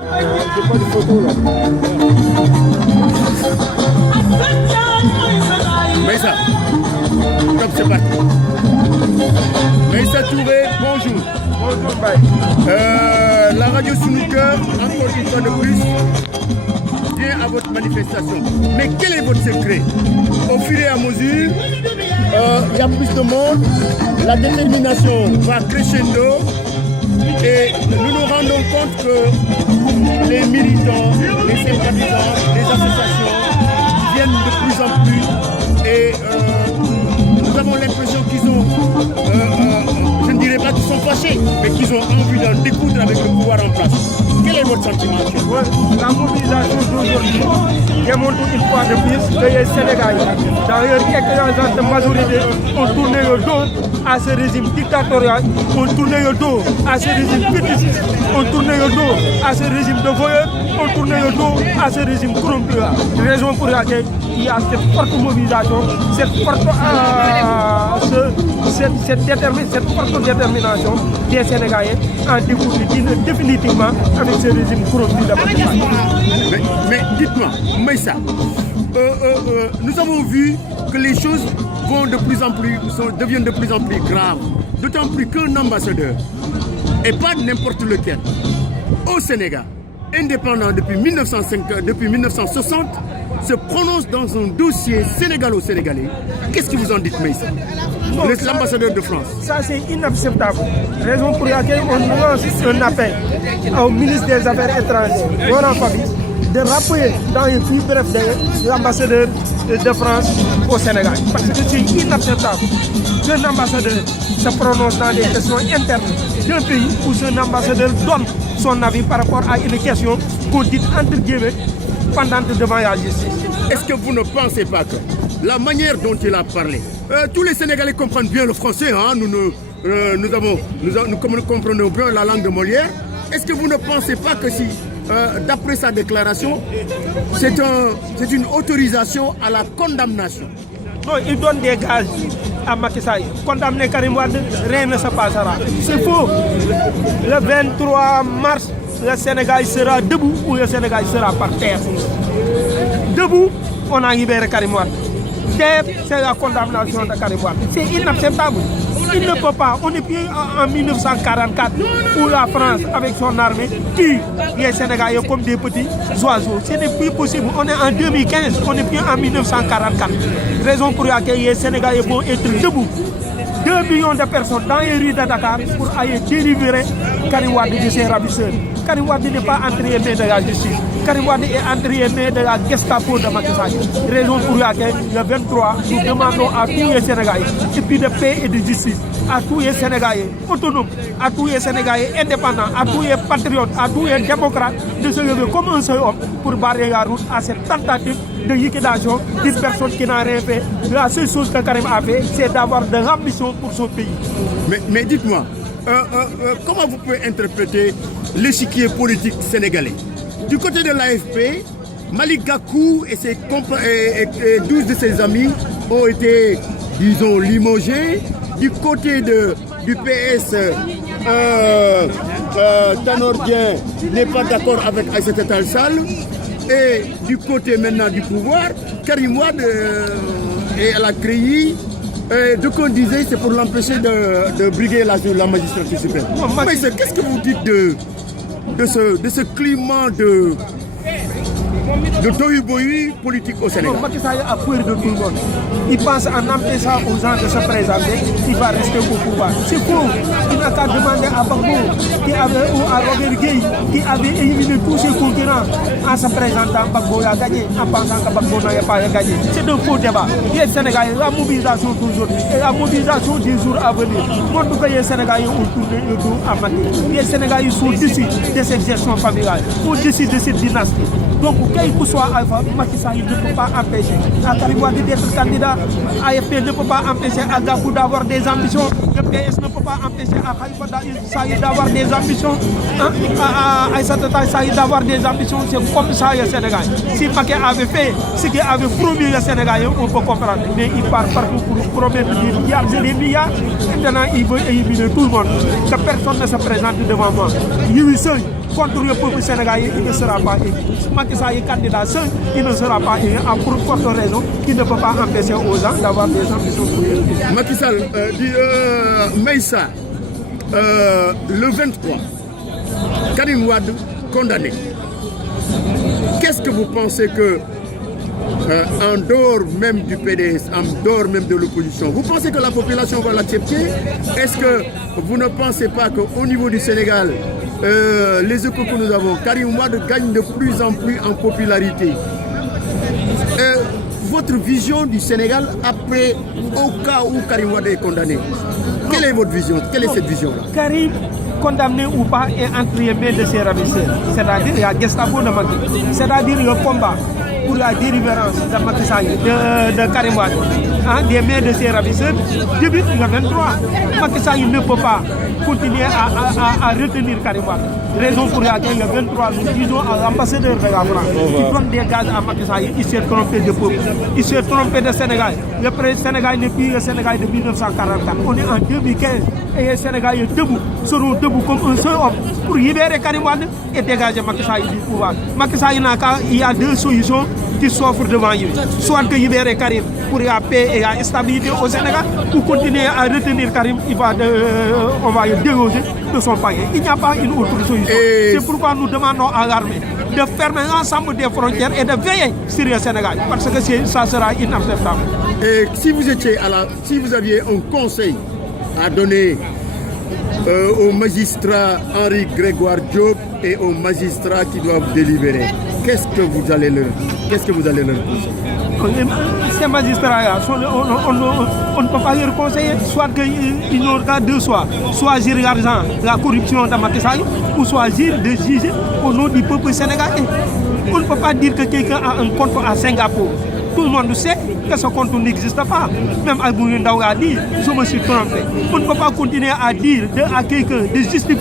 J'ai pas de photo là. Maïssa, top, c'est parti. Maïssa Touré, bonjour. Bonjour, bye. La radio Sunuker, encore une fois de plus, vient à votre manifestation. Mais quel est votre secret? Au fur et à mesure, il y a plus de monde, la détermination va crescendo et nous nous rendons compte que les militants, les sympathisants, les associations viennent de plus en plus et nous avons l'impression qu'ils ont, je ne dirais pas qu'ils sont fâchés, mais qu'ils ont envie d'en découdre avec le pouvoir en place. Quel est votre sentiment? La mobilisation d'aujourd'hui démontre une fois de plus que les Sénégalais, dans leur écrasante majorité, ont tourné le dos à ce régime dictatorial, ont tourné le dos à ce régime fétichiste, ont tourné le dos à ce régime de voyeurs, ont tourné le dos à ce régime corrompu. Raison pour laquelle il y a cette forte mobilisation, cette forte détermination des Sénégalais en découdre définitivement avec ce régime corrompu de Macky Sall. Mais dites-moi, Maïssa, nous avons vu que les choses vont deviennent de plus en plus graves. D'autant plus qu'un ambassadeur, et pas n'importe lequel, au Sénégal, indépendant depuis 1960, se prononce dans un dossier sénégalo-sénégalais. Qu'est-ce que vous en dites, Maïssa? L'ambassadeur de France. Ça, c'est inacceptable. Raison pour laquelle on lance un appel au ministre des Affaires étrangères, Laurent Fabius, de rappeler dans les plus brefs délais l'ambassadeur de France au Sénégal. Parce que c'est inacceptable qu'un ambassadeur se prononce dans des questions internes d'un pays où un ambassadeur donne son avis par rapport à une question qu'on dit entre guillemets pendante devant la justice. Est-ce que vous ne pensez pas que la manière dont il a parlé, tous les Sénégalais comprennent bien le français, hein? Nous comprenons bien la langue de Molière. Est-ce que vous ne pensez pas que si, d'après sa déclaration, c'est une autorisation à la condamnation? Non, il donne des gages à Macky Sall. Condamner Karim Wade, rien ne se passera. C'est faux. Le 23 mars, le Sénégal sera debout ou le Sénégal sera par terre. Debout, on a libéré Karim Wade. Terre, c'est la condamnation de Karim Wade. C'est inacceptable. Il ne peut pas. On est plus en 1944 où la France, avec son armée, tue les Sénégalais comme des petits oiseaux. Ce n'est plus possible. On est en 2015, on n'est plus en 1944. Raison pour laquelle les Sénégalais vont être debout. 2 millions de personnes dans les rues de Dakar pour aller délivrer Karim Wade de ses ravisseurs. Karim Wade n'est pas entre les mains de la justice. Karim Wade est entre les mains de la Gestapo de Macky Sall. Raison pour laquelle, le 23, nous demandons à tous les Sénégalais, et puis de paix et de justice, à tous les Sénégalais autonomes, à tous les Sénégalais indépendants, à tous les patriotes, à tous les démocrates, de se lever comme un seul homme pour barrer la route à cette tentative de liquidation d'une personne qui n'a rien fait. La seule chose que Karim a fait, c'est d'avoir de l'ambition pour son pays. Mais dites-moi, comment vous pouvez interpréter l'échiquier politique sénégalais? Du côté de l'AFP, Malick Gakou et 12 de ses amis ont été, disons, limogés. Du côté du PS, Tanor Dieng n'est pas d'accord avec Aïssata Tall Sall. Et du côté maintenant du pouvoir, Karim Wade et la CREI, donc on disait c'est pour l'empêcher de briguer la magistrature suprême. Mais qu'est-ce que vous dites de ce climat de tohu-bohu politique au Sénégal? Macky Sall a peur de tout le monde. Il pense en empêchant aux gens de se présenter, il va rester au pouvoir. C'est faux. Il n'a qu'à demander à Gbagbo ou à Robert Gueye qui avait éliminé tous ses concurrents en se présentant. Gbagbo a gagné en pensant que Gbagbo n'avait pas gagné. C'est un faux débat. Les Sénégalais, la mobilisation d'aujourd'hui et la mobilisation des jours à venir montrent que les Sénégalais ont tourné le dos à Macky. Les Sénégalais sont déçus de cette gestion familiale, sont déçus de cette dynastie. Donc, quel que soit Alpha, Macky Sall ne peut pas empêcher à Karim Wade d'être candidat. AFP ne peut pas empêcher à Gakou d'avoir des ambitions. Le PS ne peut pas empêcher à Khalifa Sall d'avoir des ambitions. À Aïssata Tall Sall d'avoir des ambitions. C'est comme ça le Sénégal. Si Macky avait fait ce qu'il avait promis le Sénégal, on peut comprendre. Mais il part partout pour promettre des milliards et des milliards. Maintenant, il veut éliminer tout le monde. Que personne ne se présente devant moi. Lui seul contre le peuple sénégalais, il ne sera pas élu. Si Macky Sall est candidat seul, il ne sera pas élu, pour forte raison qu'il ne peut pas empêcher aux gens d'avoir des ambitions pour eux. Macky Sall dit Meïssa, le 23, Karim Wade condamné. Qu'est-ce que vous pensez que, en dehors même du PDS, en dehors même de l'opposition, vous pensez que la population va l'accepter? Est-ce que vous ne pensez pas qu'au niveau du Sénégal, les échos que nous avons, Karim Wade gagne de plus en plus en popularité? Votre vision du Sénégal après, au cas où Karim Wade est condamné, quelle est votre vision? Quelle est cette vision-là? Karim, condamné ou pas, est entre les mains de ses ravisseurs. C'est-à-dire, il y a Gestapo de Macky. C'est-à-dire le combat pour la délivrance de Macky Sall, de Karim Wade, des mains de ses ravisseurs, débute le 23. Macky Sall ne peut pas continuer à retenir Karim Wade. Raison pour laquelle le 23, nous disons à l'ambassadeur de la France, qui donne des gaz à Macky Sall, il s'est trompé de peuple, il s'est trompé de Sénégal. Le Sénégal n'est plus le Sénégal de 1944. On est en 2015 et le Sénégal est debout, seront debout comme un seul homme pour libérer Karim Wade et dégager Macky Sall du pouvoir. Macky Sall, il y a deux solutions qui s'offrent devant lui. Soit de libérer Karim pour la paix et la stabilité au Sénégal, ou continuer à retenir Karim, on va le déloger de son pays. Il n'y a pas une autre solution. C'est pourquoi nous demandons à l'armée de fermer l'ensemble des frontières et de veiller sur le Sénégal, parce que ça sera inacceptable. Et si vous aviez un conseil à donner aux magistrats Henri Grégoire Diop et aux magistrats qui doivent délibérer, qu'est-ce que vous allez leur conseiller? Ces magistrats-là, on ne peut pas leur conseiller, soit qu'ils n'ont qu'à deux choix, soit agir l'argent, la corruption de Macky Sall, ou soit agir de juger au nom du peuple sénégalais. On ne peut pas dire que quelqu'un a un compte à Singapour. Tout le monde sait que ce compte n'existe pas. Même Albouri Ndaw a dit, je me suis trompé. On ne peut pas continuer à dire à quelqu'un de justifier